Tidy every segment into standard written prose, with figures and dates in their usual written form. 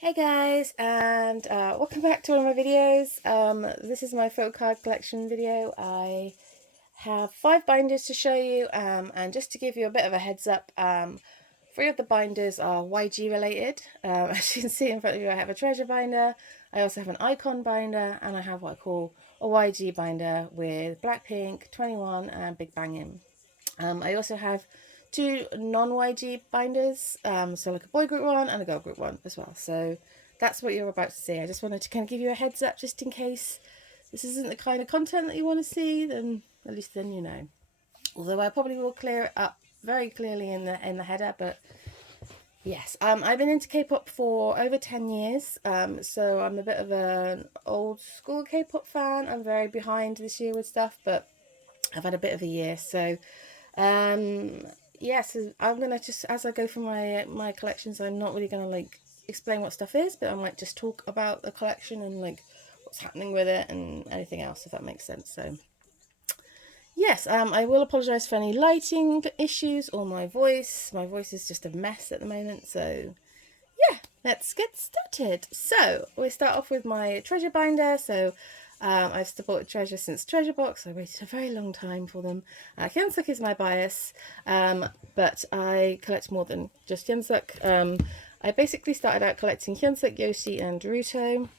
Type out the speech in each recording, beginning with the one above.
Hey guys, and welcome back to one of my videos. This is my photo card collection video. I have 5 binders to show you, and just to give you a bit of a heads up, 3 of the binders are YG related. As you can see in front of you, I have a treasure binder, I also have an icon binder, and I have what I call a YG binder with Blackpink, 21 and Big Bang in. I also have 2 non-YG binders, so like a boy group one and a girl group one as well. So that's what you're about to see. I just wanted to kind of give you a heads up just in case this isn't the kind of content that you want to see, then at least then you know. Although I probably will clear it up very clearly in the header, but yes, I've been into K-pop for over 10 years, so I'm a bit of an old school K-pop fan. I'm very behind this year with stuff, but I've had a bit of a year, so yeah, so I'm gonna just, as I go through my collections, I'm not really gonna like explain what stuff is, but I might just talk about the collection and like what's happening with it and anything else, if that makes sense. So yes, I will apologise for any lighting issues or my voice. My voice is just a mess at the moment, so yeah, let's get started. So we start off with my treasure binder. So I've supported Treasure since Treasure Box. I waited a very long time for them. Hyunsuk is my bias, but I collect more than just Hyunsuk. I basically started out collecting Hyunsuk, Yoshi, and Naruto,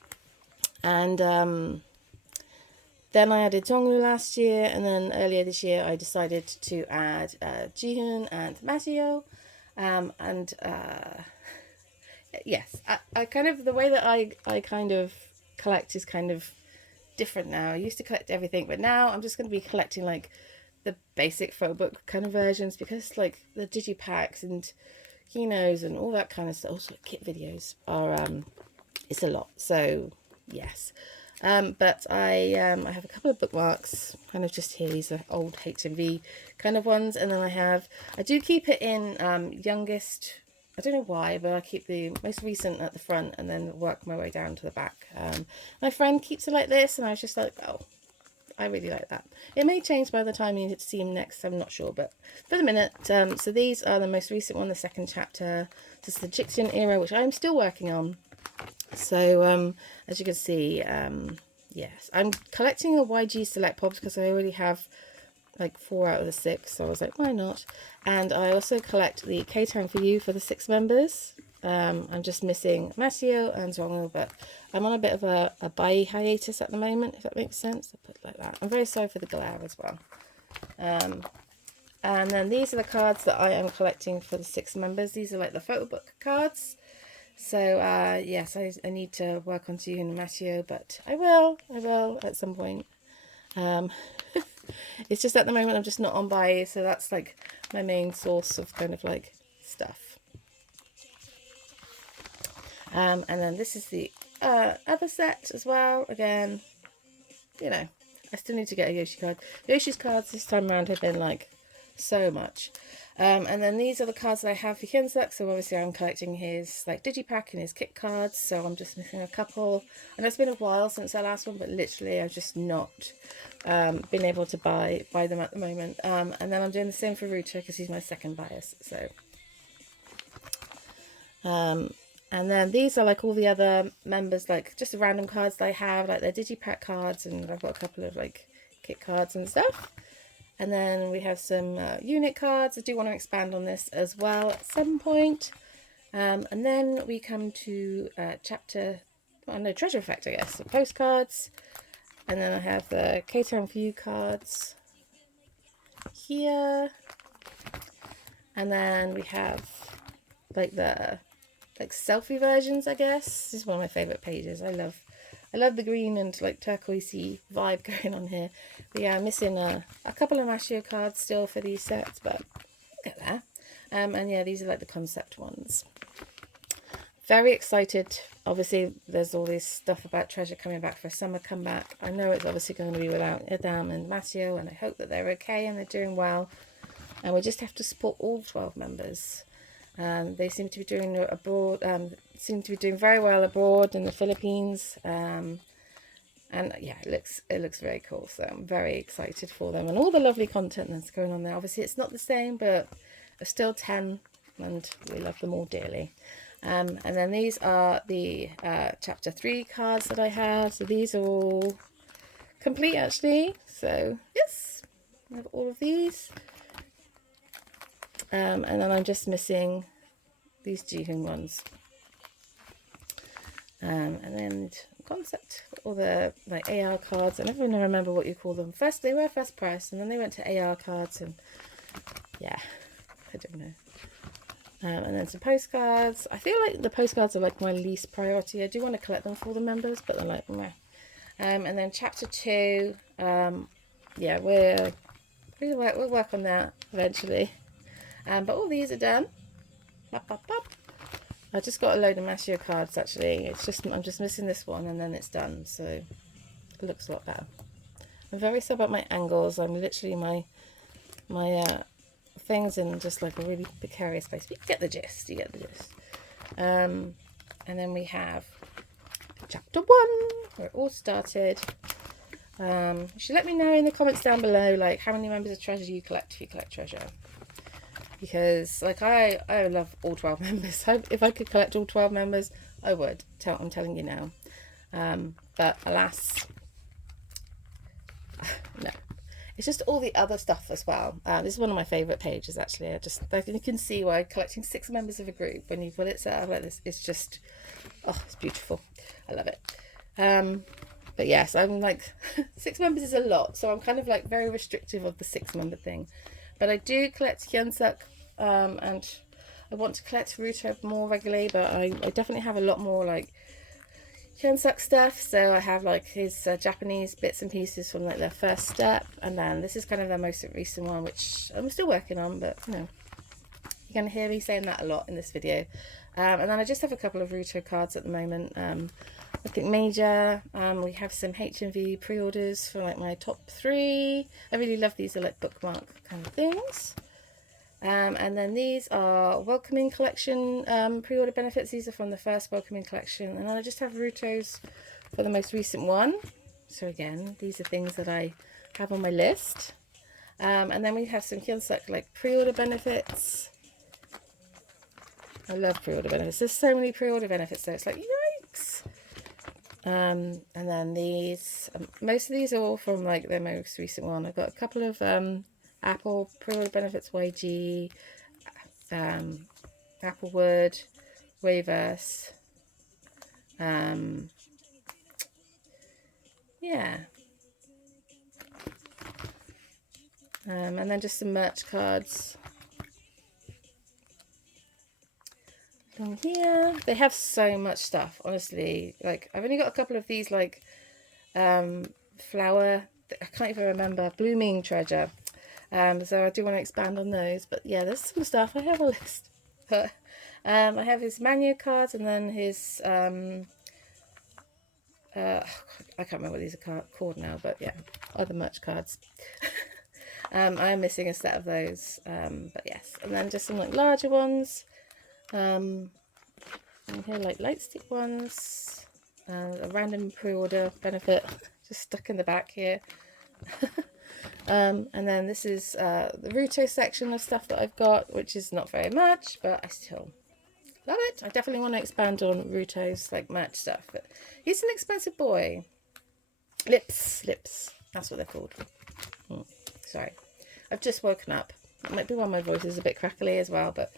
and then I added Jongwoo last year, and then earlier this year I decided to add Jihoon and Maseo, and yes, I kind of, the way that I kind of collect is kind of different now. I used to collect everything, but now I'm just going to be collecting like the basic photo book kind of versions, because like the digipacks and Kinos and all that kind of stuff, also kit videos are it's a lot. So yes, but I have a couple of bookmarks kind of just here. These are old HMV kind of ones, and then I do keep it in youngest. I don't know why, but I keep the most recent at the front and then work my way down to the back. My friend keeps it like this, and I was just like, oh, I really like that. It may change by the time you see him next, I'm not sure, but for the minute, so these are the most recent one, the second chapter. This is the Jixian era, which I'm still working on. So as you can see, yes, I'm collecting a YG Select Pops because I already have like 4 out of the 6, so I was like, why not? And I also collect the K-Time for You for the 6 members. I'm just missing Maseo and Jongwoo, but I'm on a bit of a Bai hiatus at the moment, if that makes sense. I'll put it like that. I'm very sorry for the glare as well. And then these are the cards that I am collecting for the 6 members. These are like the photo book cards. So yes, I need to work on Jihoon and Maseo, but I will at some point. It's just at the moment I'm just not on Bai, so that's like my main source of kind of like stuff. And then this is the other set as well. Again, you know, I still need to get a Yoshi card. Yoshi's cards this time around have been like so much. And then these are the cards that I have for Hyunsuk. So obviously I'm collecting his like digipack and his kit cards, so I'm just missing a couple. And it's been a while since our last one, but literally I've just not been able to buy them at the moment. And then I'm doing the same for Ruta because he's my second bias. So and then these are like all the other members, like just the random cards that I have, like their digipack cards, and I've got a couple of like kit cards and stuff. And then we have some unit cards. I do want to expand on this as well at some point. And then we come to Treasure Effect, I guess. So postcards. And then I have the K-Time for You cards here. And then we have like the selfie versions, I guess. This is one of my favourite pages. I love the green and like turquoisey vibe going on here. But yeah, I'm missing a couple of Maseo cards still for these sets, but we'll get there. And yeah, these are like the concept ones. Very excited. Obviously, there's all this stuff about Treasure coming back for a summer comeback. I know it's obviously going to be without Adam and Maseo, and I hope that they're okay and they're doing well. And we just have to support all 12 members. They seem to be doing abroad. Seem to be doing very well abroad in the Philippines. And yeah, it looks very cool. So I'm very excited for them and all the lovely content that's going on there. Obviously, it's not the same, but there's still 10, and we love them all dearly. And then these are the chapter 3 cards that I have. So these are all complete actually. So yes, I have all of these. And then I'm just missing these Jihoon ones. And then concept, all the like AR cards. I never really remember what you call them. First they were first press, and then they went to AR cards, and yeah, I don't know. And then some postcards. I feel like the postcards are like my least priority. I do want to collect them for all the members, but they're like meh. And then chapter 2. Yeah, we'll work on that eventually. But all these are done. Bop, bop, bop. I just got a load of Masio cards actually. It's just I'm just missing this one and then it's done, so it looks a lot better. I'm very sorry about my angles. I'm literally my things in just like a really precarious place. But you get the gist. You get the gist. And then we have chapter 1 where it all started. You should let me know in the comments down below like how many members of Treasure you collect if you collect Treasure. Because like I love all 12 members. If I could collect all 12 members, I would. I'm telling you now. But alas, no. It's just all the other stuff as well. This is one of my favourite pages actually. You can see why collecting 6 members of a group when you put it set up like this, it's just, oh, it's beautiful. I love it. But yes, I'm like 6 members is a lot, so I'm kind of like very restrictive of the 6 member thing. But I do collect Hyunsuk, and I want to collect Ruto more regularly, but I definitely have a lot more like Hyunsuk stuff. So I have like his Japanese bits and pieces from like their first step, and then this is kind of their most recent one, which I'm still working on, but you know, you're going to hear me saying that a lot in this video. And then I just have a couple of Ruto cards at the moment. I think major. We have some HMV pre-orders for like my top 3. I really love these. They're like bookmark kind of things. And then these are welcoming collection pre-order benefits. These are from the first welcoming collection. And then I just have Ruto's for the most recent one. So again, these are things that I have on my list. And then we have some Hyunsuk like pre-order benefits. I love pre-order benefits. There's so many pre-order benefits, so it's like yikes. And then these, most of these are all from like their most recent one. I've got a couple of Apple pre-order benefits, YG, Applewood, Wayverse, yeah, and then just some merch cards. Down here they have so much stuff, honestly. Like I've only got a couple of these like flower, I can't even remember, blooming treasure, so I do want to expand on those. But yeah, there's some stuff. I have a list. But I have his manual cards, and then his I can't remember what these are called now, but yeah, other merch cards. I am missing a set of those, but yes. And then just some like larger ones. And here like light stick ones, a random pre-order benefit just stuck in the back here. And then this is the Ruto section of stuff that I've got, which is not very much, but I still love it. I definitely want to expand on Ruto's like merch stuff, but he's an expensive boy. Lips, that's what they're called. Sorry, I've just woken up. It might be why my voice is a bit crackly as well, but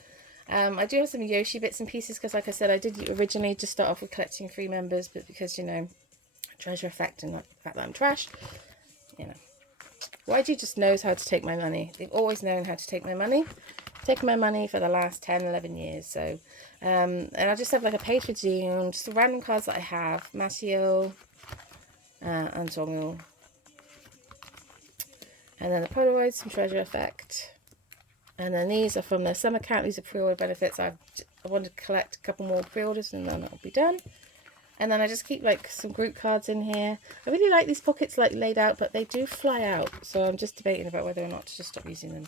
I do have some Yoshi bits and pieces, because like I said, I did originally just start off with collecting 3 members, but because, you know, treasure effect and the fact that I'm trash, you know, YG just knows how to take my money. They've always known how to take my money. Taken my money for the last 10, 11 years. So, and I just have like a page for June, just the random cards that I have. Masio, and Songul. And then the Polaroids, some treasure effect. And then these are from the summer camp. These are pre-order benefits. I want to collect a couple more pre-orders and then that'll be done. And then I just keep like some group cards in here. I really like these pockets like laid out, but they do fly out. So I'm just debating about whether or not to just stop using them.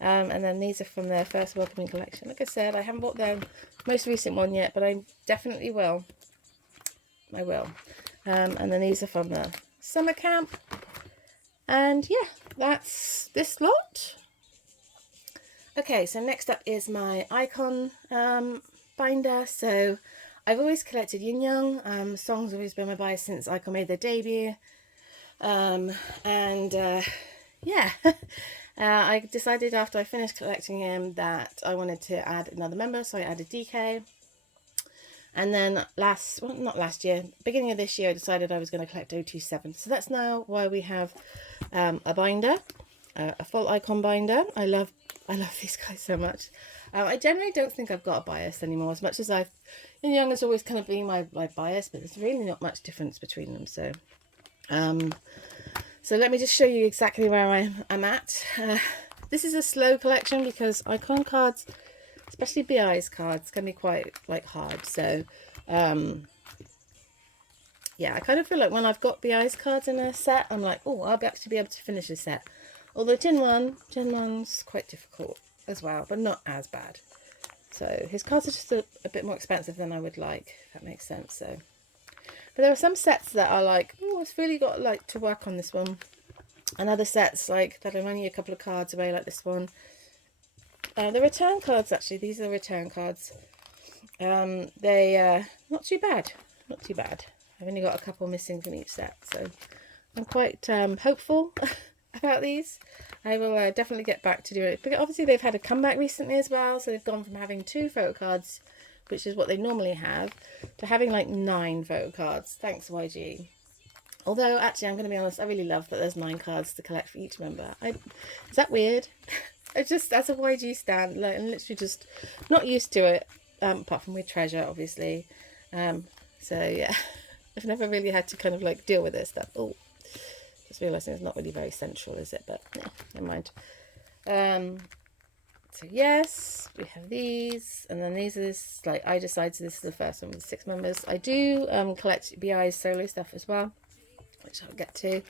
And then these are from their first welcoming collection. Like I said, I haven't bought their most recent one yet, but I definitely will. I will. And then these are from the summer camp. And yeah, that's this lot. Okay, so next up is my icon binder. So I've always collected Yin Young. Song's always been my bias since Icon made their debut. Yeah, I decided after I finished collecting him that I wanted to add another member, so I added DK. And then not last year, beginning of this year, I decided I was going to collect 027. So that's now why we have a binder, a full Icon binder. I love these guys so much. I generally don't think I've got a bias anymore, as much as Yin Young has always kind of been my bias, but there's really not much difference between them. So, so let me just show you exactly where I'm at. This is a slow collection because Icon cards, especially BI's cards, can be quite hard. So, yeah, I kind of feel like when I've got BI's cards in a set, I'm like, oh, I'll actually be able to finish a set. Although Gen 1's quite difficult as well, but not as bad. So his cards are just a bit more expensive than I would like, if that makes sense. So, but there are some sets that are like, oh, I've really got to work on this one. And other sets that are only a couple of cards away, like this one. The return cards, actually, these are return cards. They not too bad, not too bad. I've only got a couple missing from each set, so I'm quite hopeful about these. I will definitely get back to doing it. But obviously they've had a comeback recently as well, so they've gone from having 2 photo cards, which is what they normally have, to having 9 photo cards. Thanks, YG. Although, actually, I'm going to be honest, I really love that there's 9 cards to collect for each member. Is that weird? I just, as a YG stan, I'm literally just not used to it, apart from with Treasure, obviously. So, yeah, I've never really had to kind of deal with this stuff. Oh, just realising it's not really very central, is it? But, yeah, never mind. So, yes, we have these. And then these are this, I decided this is the first one with 6 members. I do collect BI's solo stuff as well, which I'll get to.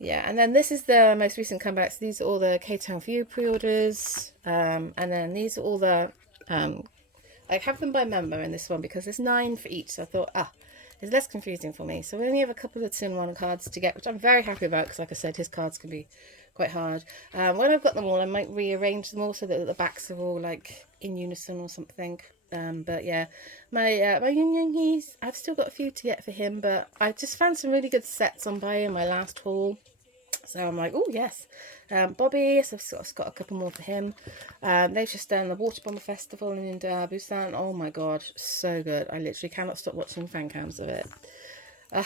Yeah, and then this is the most recent comebacks. These are all the K-Town For You pre-orders. And then these are all the... I have them by member in this one because there's 9 for each. So I thought, it's less confusing for me. So we only have a couple of Tin 1 cards to get, which I'm very happy about because, like I said, his cards can be quite hard. When I've got them all, I might rearrange them all so that the backs are all in unison or something. But yeah, my Yin Yang, I've still got a few to get for him, but I just found some really good sets on buy in my last haul. So I'm like, oh yes. Bobby, so I've got a couple more for him. They've just done the Water Bomber Festival in Busan. Oh my god, so good. I literally cannot stop watching fan cams of it. I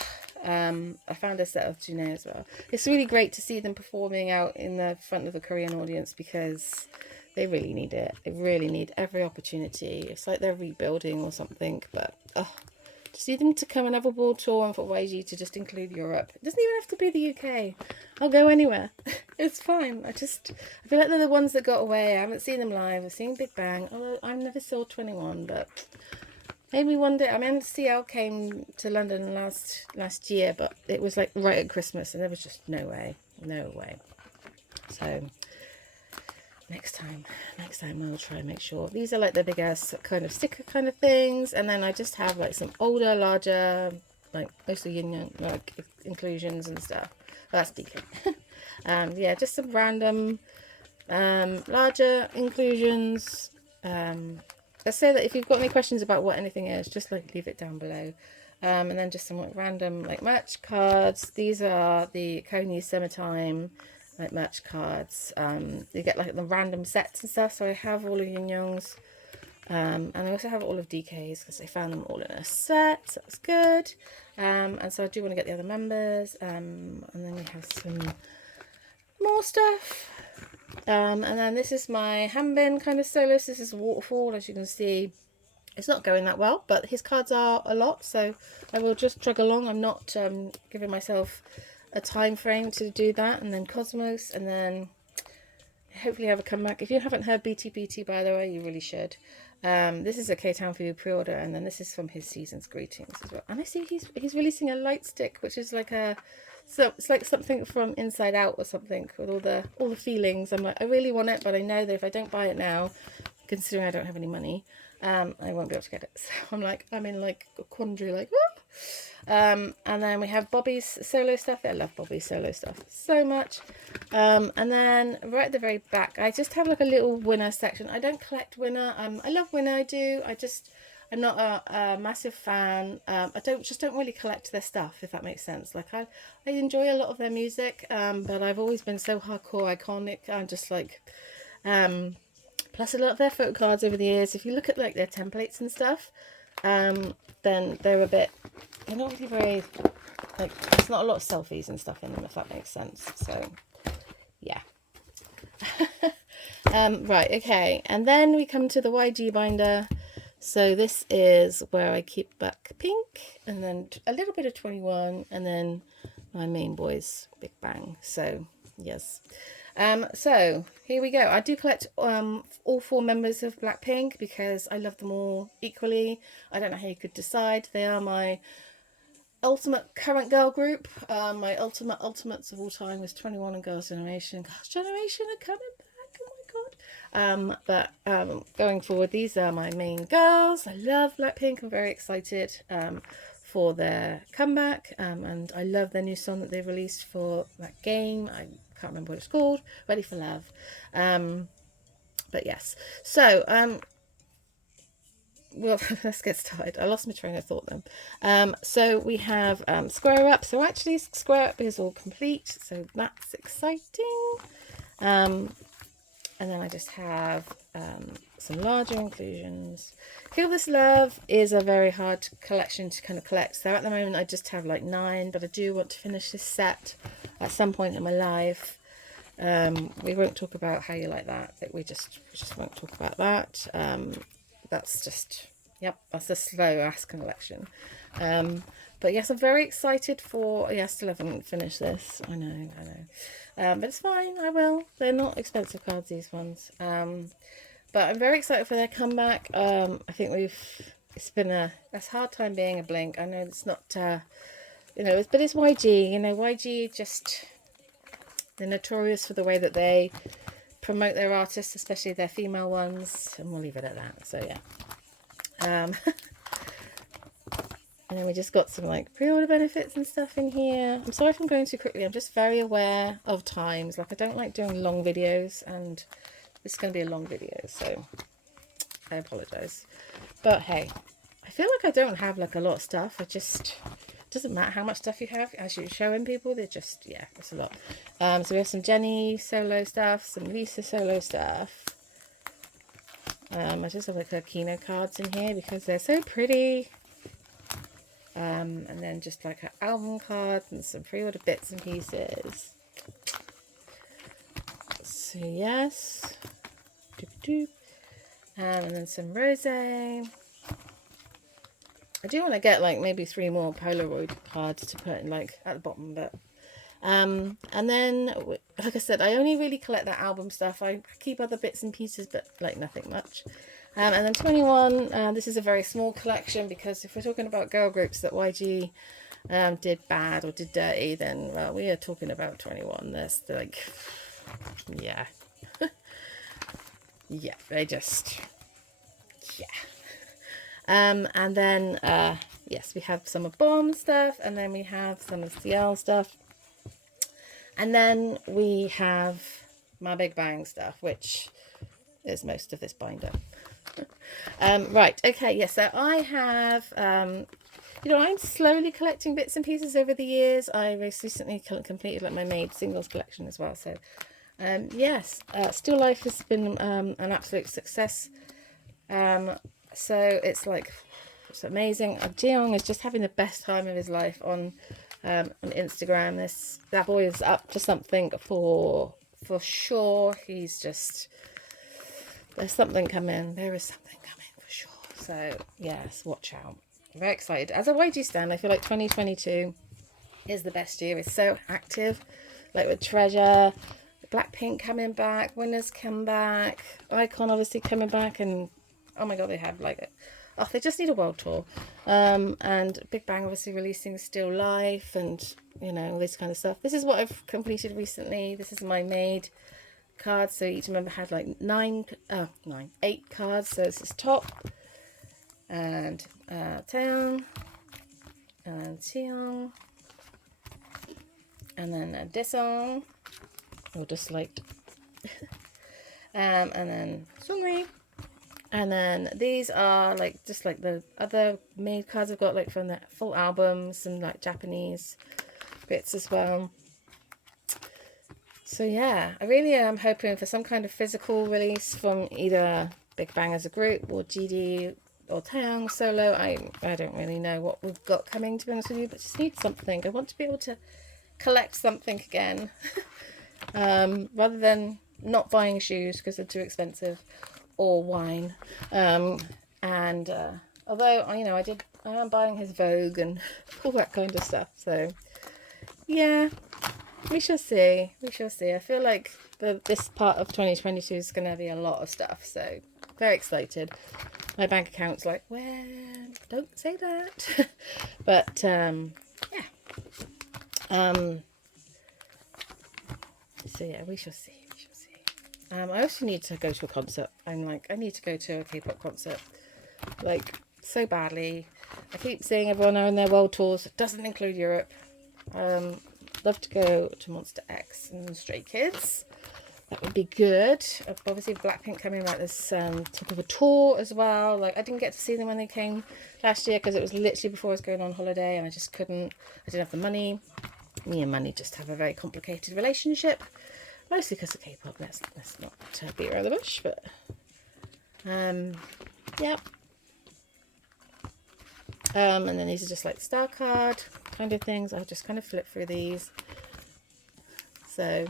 found a set of Janae as well. It's really great to see them performing out in the front of the Korean audience because they really need it. They really need every opportunity. It's like they're rebuilding or something, but to see them to come and have a world tour and for YG to just include Europe. It doesn't even have to be the UK. I'll go anywhere. It's fine. I feel like they're the ones that got away. I haven't seen them live. I've seen Big Bang, although I never saw 21, but maybe one day. I mean, CL came to London last year, but it was right at Christmas and there was just no way. So next time I'll try and make sure. These are the bigger kind of sticker kind of things, and then I just have some older, larger, mostly Yin Yang inclusions and stuff. Well, that's DK. Yeah, just some random larger inclusions. Let's say that if you've got any questions about what anything is, just leave it down below. And then just some random merch cards. These are the Kony Summertime merch cards. You get the random sets and stuff, so I have all of Yin Young's, and I also have all of DK's because I found them all in a set, so that's good. And so I do want to get the other members, and then we have some more stuff, and then this is my Hanbin kind of soloist. This is Waterfall. As you can see, it's not going that well, but his cards are a lot, so I will just drag along. I'm not giving myself a time frame to do that. And then Cosmos, and then hopefully have a comeback. If you haven't heard BTBT, by the way, you really should. This is a K-Town For You pre-order, and then this is from his Season's Greetings as well. And I see he's releasing a light stick, which is it's like something from Inside Out or something with all the feelings. I'm like, I really want it, but I know that if I don't buy it now, considering I don't have any money, I won't be able to get it. So I'm in a quandary, And then we have Bobby's solo stuff. I love Bobby's solo stuff so much. And then right at the very back, I just have like a little winner section. I don't collect winner. I love winner, I do. I'm not a massive fan. I don't really collect their stuff, if that makes sense. Like I enjoy a lot of their music, but I've always been so hardcore iconic. I'm just like, plus a lot of their photo cards over the years. If you look at like their templates and stuff, then they're not really very, like, there's not a lot of selfies and stuff in them, if that makes sense. So yeah. Right, okay, and then we come to the YG binder. So this is where I keep Blackpink, and then a little bit of 21, and then my main boys, Big Bang. So yes. So here we go. I do collect all 4 members of Blackpink because I love them all equally. I don't know how you could decide. They are my ultimate current girl group. My ultimates of all time was 21 and Girls' Generation. Girls' Generation are coming back. Oh my god. But going forward, these are my main girls. I love Blackpink. I'm very excited for their comeback. And I love their new song that they released for that game. I can't remember what it's called. Ready for Love. But yes. So well, let's get started. I lost my train of thought then. So we have Square Up. So actually Square Up is all complete, so that's exciting. And then I just have some larger inclusions. Feel This Love is a very hard collection to kind of collect. So at the moment I just have like 9, but I do want to finish this set at some point in my life. We won't talk about how you like that. We just won't talk about that. That's just, yep, that's a slow ass collection. But yes, I'm very excited for, yeah, I still haven't finished this. I know. But it's fine, I will. They're not expensive cards, these ones. But I'm very excited for their comeback. I think it's been a hard time being a Blink. I know it's not, but it's YG. YG just, they're notorious for the way that they promote their artists, especially their female ones, and we'll leave it at that. So yeah. And then we just got some like pre-order benefits and stuff in here. I'm sorry if I'm going too quickly. I'm just very aware of times. Like I don't like doing long videos, and this is going to be a long video, so I apologize. But hey, I feel like I don't have like a lot of stuff. It doesn't matter how much stuff you have as you're showing people. They're just, yeah, it's a lot. So we have some Jenny solo stuff, some Lisa solo stuff. I just have like her Kino cards in here because they're so pretty. And then just like her album card and some pre-order bits and pieces. So yes. And then some rosé. I do want to get like maybe 3 more Polaroid cards to put in like at the bottom, but and then like I said, I only really collect that album stuff. I keep other bits and pieces, but like nothing much. And then 21, this is a very small collection because if we're talking about girl groups that YG did bad or did dirty, then well, we are talking about 21. There's like, yeah. Yeah, they just, yeah. And then, yes, we have some of Bomb stuff, and then we have some of CL stuff. And then we have my Big Bang stuff, which is most of this binder. Right, okay, yes, so I have, I'm slowly collecting bits and pieces over the years. I recently completed like my Made singles collection as well, so yes, Still Life has been an absolute success. So it's like, it's amazing. Jiyoung is just having the best time of his life on Instagram. That boy is up to something for sure. He's just, there's something coming. There is something coming for sure. So yes, watch out. I'm very excited. As a YG stan, I feel like 2022 is the best year. It's so active, like with Treasure, Blackpink coming back, Winners come back, Icon obviously coming back, and oh my god, they have like, oh, they just need a world tour. And Big Bang obviously releasing Still Life, and all this kind of stuff. This is what I've completed recently. This is my Made cards. So each member had like 8 cards. So this is top and tail, and then Seong, and then a Desong, or disliked, and then Sungri. And then these are like just like the other made cards I've got, like from the full album, some like Japanese bits as well. So yeah, I really am hoping for some kind of physical release from either Big Bang as a group or GD or Taeyang solo. I don't really know what we've got coming, to be honest with you, but just need something. I want to be able to collect something again, rather than not buying shoes because they're too expensive, or wine. And although you know, I am buying his Vogue and all that kind of stuff. So yeah, we shall see. We shall see. I feel like this part of 2022 is going to be a lot of stuff. So very excited. My bank account's like, well, don't say that. But yeah. So yeah, we shall see. We shall see. I also need to go to a concert. I need to go to a K-pop concert, like, so badly. I keep seeing everyone are on their world tours. It doesn't include Europe. Love to go to Monster X and Stray Kids. That would be good. Obviously Blackpink coming like this type of a tour as well. Like, I didn't get to see them when they came last year because it was literally before I was going on holiday, and I just couldn't. I didn't have the money. Me and money just have a very complicated relationship, mostly because of K-pop. Let's not beat around the bush, but yeah. And then these are just like star card kind of things. I'll just kind of flip through these. So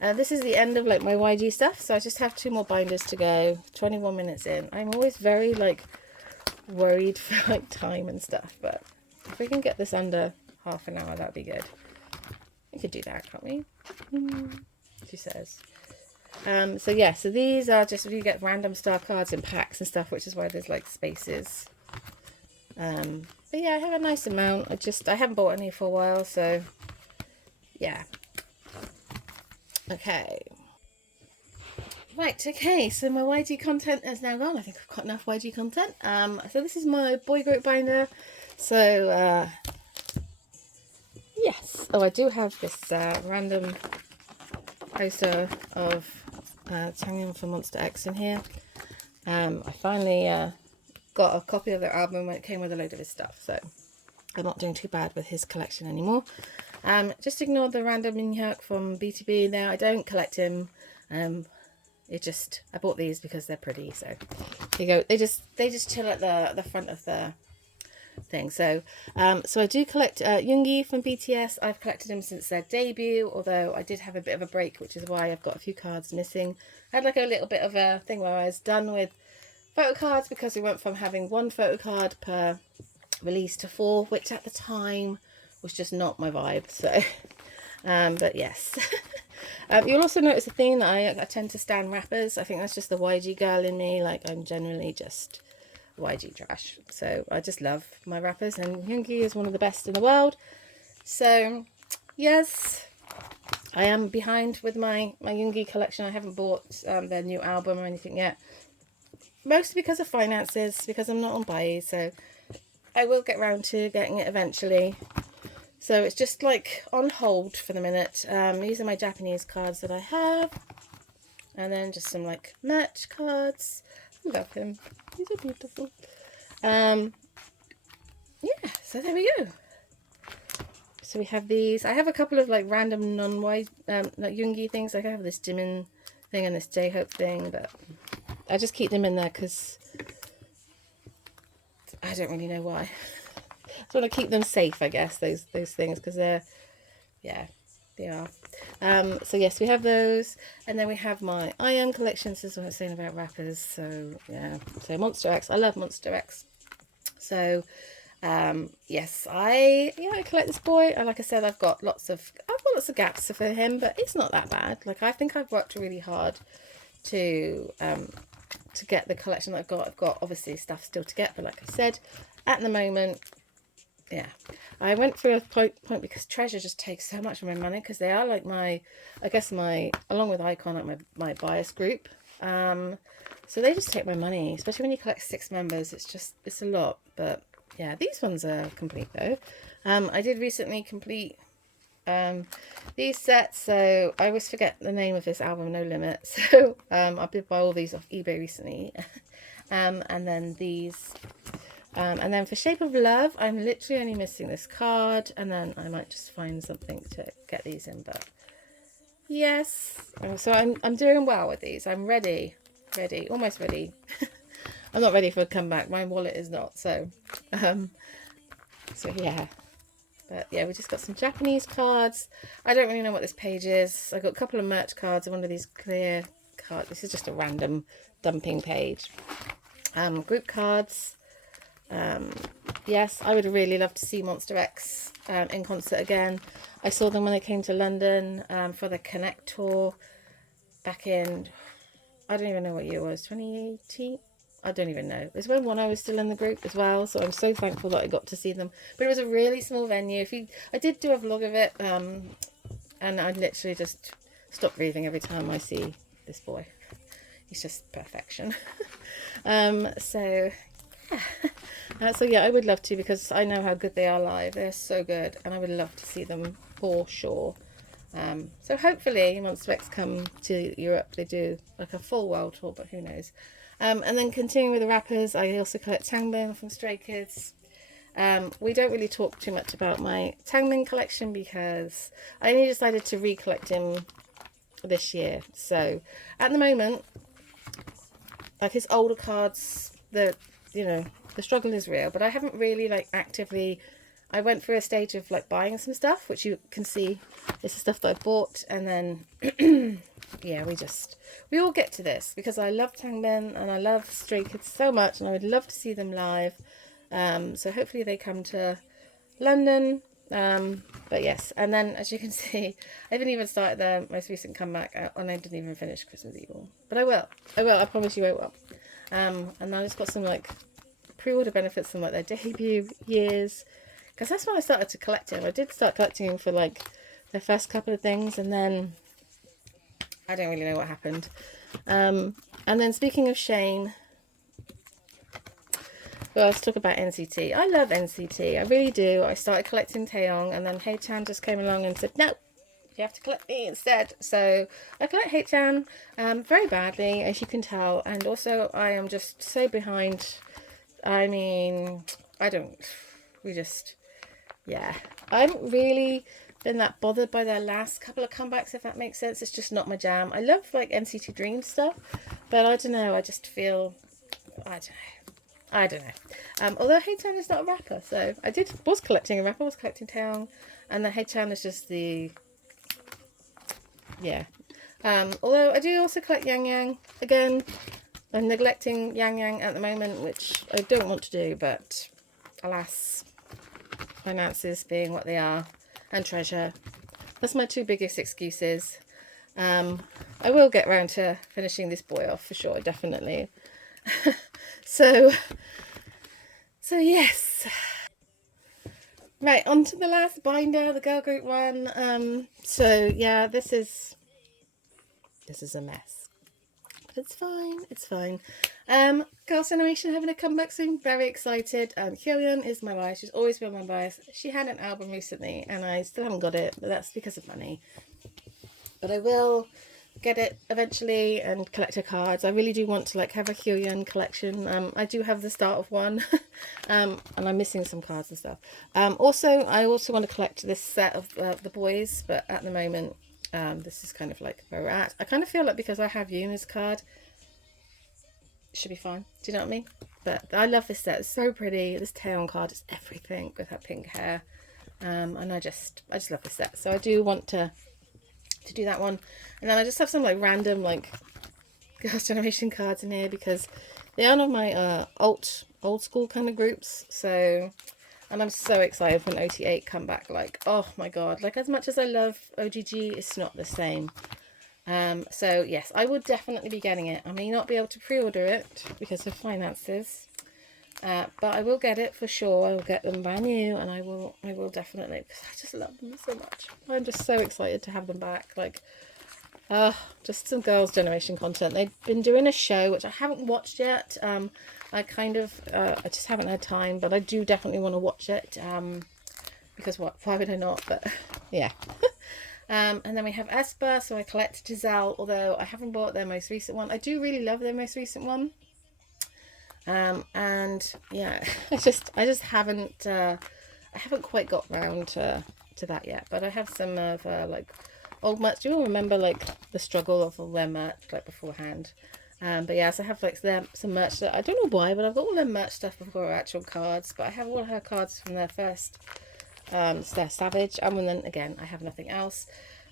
this is the end of like my YG stuff. So I just have 2 more binders to go. 21 minutes in. I'm always very like worried for like time and stuff, but if we can get this under half an hour, that'd be good. We could do that, can't we? She says. So yeah, so these are just, you get random star cards in packs and stuff, which is why there's like spaces. But yeah, I have a nice amount. I haven't bought any for a while, so yeah. Okay. Right, okay, so my YG content is now gone. I think I've got enough YG content. So this is my boy group binder. So yes. Oh, I do have this random poster of Changyun from Monster X in here. I finally got a copy of their album when it came with a load of his stuff, so I'm not doing too bad with his collection anymore. Just ignore the random Minhyuk from BTB now. I don't collect him. I bought these because they're pretty, so there you go. They just chill at the front of the thing. So so I do collect Yoongi from BTS. I've collected him since their debut, although I did have a bit of a break, which is why I've got a few cards missing. I had like a little bit of a thing where I was done with photo cards because we went from having 1 photo card per release to 4, which at the time was just not my vibe. So but yes. You'll also notice a theme that I tend to stan rappers. I think that's just the YG girl in me. Like, I'm generally just YG trash. So I just love my rappers, and Yoongi is one of the best in the world. So yes, I am behind with my Yoongi collection. I haven't bought their new album or anything yet. Mostly because of finances, because I'm not on buy, so I will get round to getting it eventually. So it's just like on hold for the minute. These are my Japanese cards that I have. And then just some like merch cards. I love him. These are beautiful. Yeah, so there we go. So we have these. I have a couple of like random non-white like Yoongi things. Like I have this Jimin thing and this J-Hope thing, but I just keep them in there because I don't really know why. I just want to keep them safe, I guess, those things, because they're, yeah, they are. So yes, we have those, and then we have my IM collection. This is what I was saying about rappers. So yeah, so Monster X. I love Monster X. So yes, I collect this boy, and like I said, I've got lots of gaps for him, but it's not that bad. Like, I think I've worked really hard to get the collection that I've got. I've got obviously stuff still to get, but like I said, at the moment, yeah, I went through a point because Treasure just takes so much of my money, because they are like my, I guess along with Icon, like my bias group. So they just take my money, especially when you collect 6 members. It's a lot, but yeah, these ones are complete though. I did recently complete these sets, so I always forget the name of this album, No Limit. So I did buy all these off eBay recently. And then these, and then for Shape of Love, I'm literally only missing this card, and then I might just find something to get these in. But yes, so I'm doing well with these. I'm ready, almost ready. I'm not ready for a comeback. My wallet is not. So yeah. But yeah, we just got some Japanese cards. I don't really know what this page is. I got a couple of merch cards and one of these clear cards. This is just a random dumping page. Group cards. Yes, I would really love to see Monster X in concert again. I saw them when they came to London for the Connect tour back in, I don't even know what year it was, 2018? I don't even know. It was when I was still in the group as well, so I'm so thankful that I got to see them. But it was a really small venue. I did do a vlog of it, and I literally just stop breathing every time I see this boy. He's just perfection. So yeah, I would love to, because I know how good they are live. They're so good, and I would love to see them for sure. So hopefully Monster X come to Europe, they do like a full world tour, but who knows. And then continuing with the rappers, I also collect Tangbin from Stray Kids. We don't really talk too much about my Tangbin collection because I only decided to recollect him this year. So at the moment, like his older cards, the struggle is real, but I haven't really like actively, I went through a stage of like buying some stuff, which you can see is the stuff that I bought, and then yeah, we all get to this because I love Tangbin and I love Stray Kids so much, and I would love to see them live. So hopefully they come to London. But yes, and then as you can see, I haven't even started their most recent comeback, and I didn't even finish Christmas Evil, but I will, I promise you I will. And I just got some like pre-order benefits from like their debut years, because that's when I started to collect him. I did start collecting him for like the first couple of things, and then I don't really know what happened. And then speaking of Shane, well, let's talk about NCT. I love NCT, I really do. I started collecting Taeyong, and then Haechan just came along and said, no, you have to collect me instead. So I collect Haechan very badly, as you can tell, and also I am just so behind. I mean, yeah, I haven't really been that bothered by their last couple of comebacks, if that makes sense. It's just not my jam. I love like NCT Dream stuff, but I don't know, I just feel, I don't know. Although Haechan is not a rapper, so I was collecting a rapper, I was collecting Taeyong, and the Haechan is just the, yeah. Although I do also collect Yang Yang. Again, I'm neglecting Yang Yang at the moment, which I don't want to do, but alas, finances being what they are, and treasure. That's my two biggest excuses. I will get round to finishing this boy off for sure, definitely. So yes. Right, on to the last binder, the girl group one. So yeah, this is a mess, but it's fine, it's fine. Girls' Generation having a comeback soon, very excited. Hyoyeon is my bias, she's always been my bias. She had an album recently and I still haven't got it, but that's because of money. But I will get it eventually and collect her cards. I really do want to like have a Hyoyeon collection. I do have the start of one, and I'm missing some cards and stuff. I also want to collect this set of the boys, but at the moment, this is kind of like where we're at. I kind of feel like because I have Yuna's card, it should be fine. Do you know what I mean? But I love this set. It's so pretty. This Taeyong card is everything with her pink hair, and I just love this set. So I do want to do that one, and then I just have some like random like Girls' Generation cards in here because they are one of my old school kind of groups. So, and I'm so excited for an OT8 comeback. Like, oh my god, like as much as I love OGG, it's not the same. So yes, I would definitely be getting it. I may not be able to pre-order it because of finances, but I will get it for sure. I will get them brand new, and I will definitely, because I just love them so much. I'm just so excited to have them back. Like, Just some Girls' Generation content. They've been doing a show which I haven't watched yet. I just haven't had time, but I do definitely want to watch it. Because why would I not? But yeah. And then we have Esper, so I collect Giselle, although I haven't bought their most recent one. I do really love their most recent one. And yeah, I just haven't I haven't quite got round to that yet. But I have some of like old merch. Do you all remember like the struggle of all their merch like beforehand? But yeah, so I have like some merch that I don't know why, but I've got all their merch stuff before her actual cards. But I have all her cards from their first their Savage, and then again I have nothing else.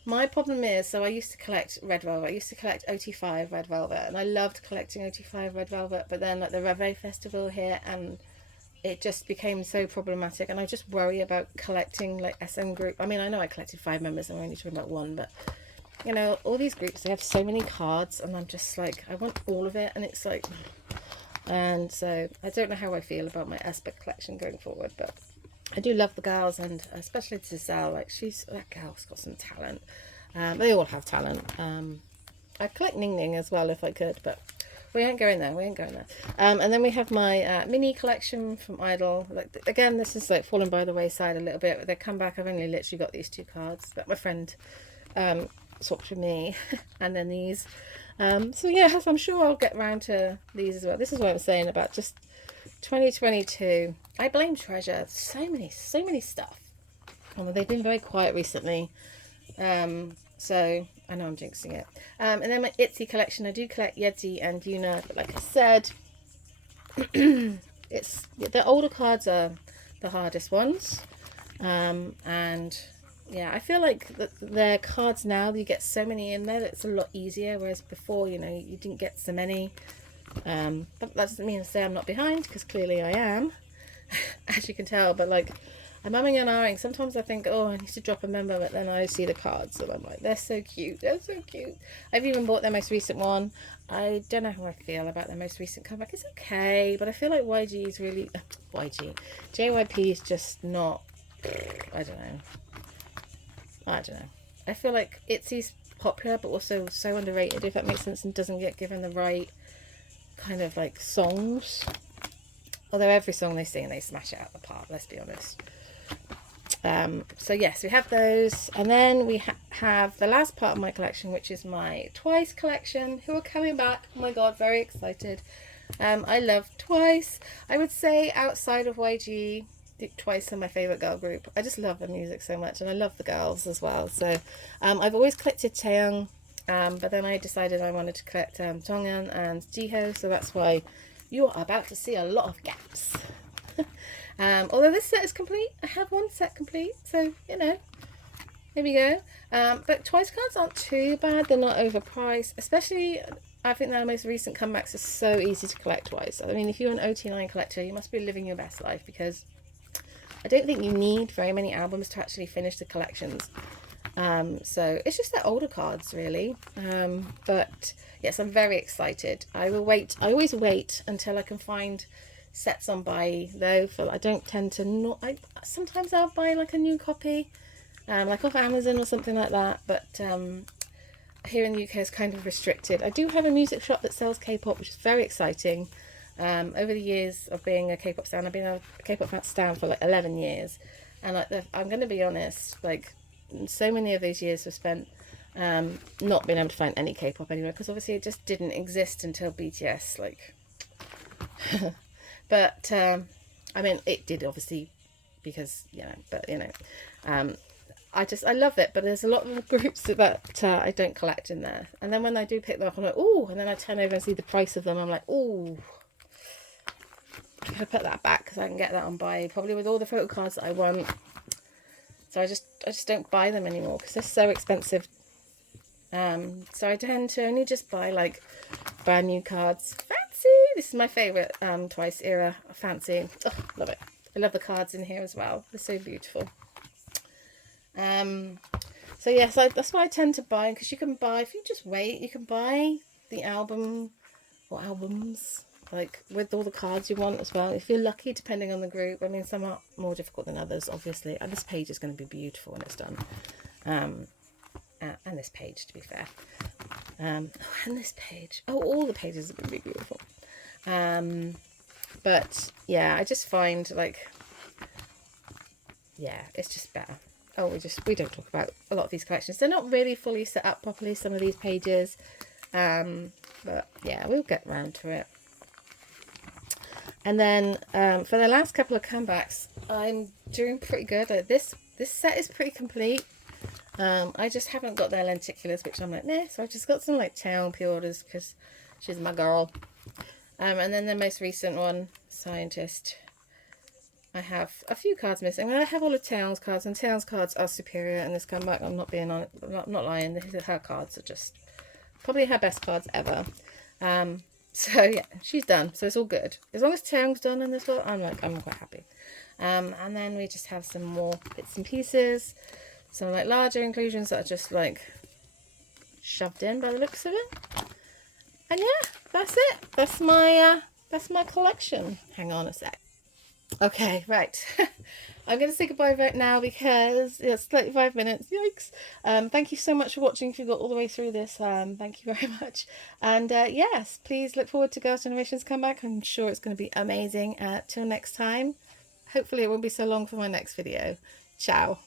My problem is, so I used to collect red velvet. I used to collect OT5 red velvet, and I loved collecting OT5 red velvet. But then, like the Reveille Festival here, and it just became so problematic. And I just worry about collecting like SM group. I mean, I know I collected 5 members, and we're only talking about one, but you know, all these groups, they have so many cards, and I'm just like, I want all of it, and it's like, and so I don't know how I feel about my Esper collection going forward, but I do love the girls, and especially Giselle. Like that girl's got some talent. They all have talent. I'd collect Ning Ning as well if I could, but we ain't going there. And then we have my mini collection from Idol. Like again, this is like fallen by the wayside a little bit. With their comeback, I've only literally got these 2 cards that my friend swapped with me, and then these. So yeah, I'm sure I'll get round to these as well. This is what I'm saying about just 2022. I blame Treasure. So many stuff. Well, they've been very quiet recently. So I know I'm jinxing it. And then my Itsy collection. I do collect Yeti and Yuna, but like I said, the older cards are the hardest ones. And yeah, I feel like their cards now, you get so many in there that it's a lot easier, whereas before, you know, you didn't get so many. But that doesn't mean to say I'm not behind, because clearly I am, as you can tell. But like, I'm umming and ahhing. Sometimes I think, oh, I need to drop a member, but then I see the cards and I'm like, they're so cute. I've even bought their most recent one. I don't know how I feel about their most recent comeback. It's okay, but I feel like YG is really JYP is just not. I don't know. I feel like Itzy's popular, but also so underrated, if that makes sense, and doesn't get given the right kind of like songs. Although every song they sing, they smash it out the park, let's be honest. So yes, we have those, and then we have the last part of my collection, which is my Twice collection, who are coming back. Oh my god, very excited. I love Twice. I would say outside of YG, Twice are my favourite girl group. I just love the music so much, and I love the girls as well. So I've always collected Taeyong, but then I decided I wanted to collect Jonghyun and Jiho, so that's why you are about to see a lot of gaps. Although this set is complete, I have one set complete, so you know, there we go. But Twice cards aren't too bad, they're not overpriced, especially I think their most recent comebacks are so easy to collect Twice. I mean, if you're an OT9 collector, you must be living your best life, because I don't think you need very many albums to actually finish the collections. So it's just their older cards really. But yes, I'm very excited. I always wait until I can find sets on buy though. I don't tend to sometimes I'll buy like a new copy, like off Amazon or something like that. But here in the UK it's kind of restricted. I do have a music shop that sells K-pop, which is very exciting. Over the years of being a K-pop stan, I've been a K-pop stan for like 11 years, and like I'm going to be honest, like so many of those years were spent not being able to find any K-pop anywhere, because obviously it just didn't exist until BTS, like. But I mean, it did obviously, because I love it, but there's a lot of groups that I don't collect in there, and then when I do pick them up, I'm like, oh, and then I turn over and see the price of them, I'm like, oh, I'm gonna put that back because I can get that on buy, probably with all the photo cards that I want. So I just don't buy them anymore because they're so expensive. So I tend to only just buy like brand new cards. Fancy! This is my favourite Twice era. Fancy. Oh, love it. I love the cards in here as well. They're so beautiful. So yes, that's why I tend to buy, because you can buy, if you just wait, you can buy the album or albums like with all the cards you want as well, if you're lucky, depending on the group. I mean, some are more difficult than others, obviously, and this page is going to be beautiful when it's done. and this page, to be fair. And this page. Oh, all the pages are going to be beautiful. But yeah, I just find like, yeah, it's just better. Oh, we don't talk about a lot of these collections. They're not really fully set up properly, some of these pages. But yeah, we'll get around to it. And then for the last couple of comebacks, I'm doing pretty good. This set is pretty complete. I just haven't got their lenticulars, which I'm like, nah. So I've just got some like town pre-orders because she's my girl. And then the most recent one, Scientist. I have a few cards missing. I mean, I have all the Towns cards, and Towns cards are superior in this comeback. I'm not being on. I'm not lying. Her cards are just probably her best cards ever. So yeah, she's done. So it's all good. As long as Towns done in this one, I'm quite happy. And then we just have some more bits and pieces, some like larger inclusions that are just like shoved in by the looks of it. And yeah, that's it. That's my collection. Hang on a sec. Okay, right. I'm going to say goodbye right now because it's 35 minutes. Yikes. Thank you so much for watching if you got all the way through this. Thank you very much. And yes, please look forward to Girls' Generation's comeback. I'm sure it's going to be amazing. Till next time. Hopefully it won't be so long for my next video. Ciao.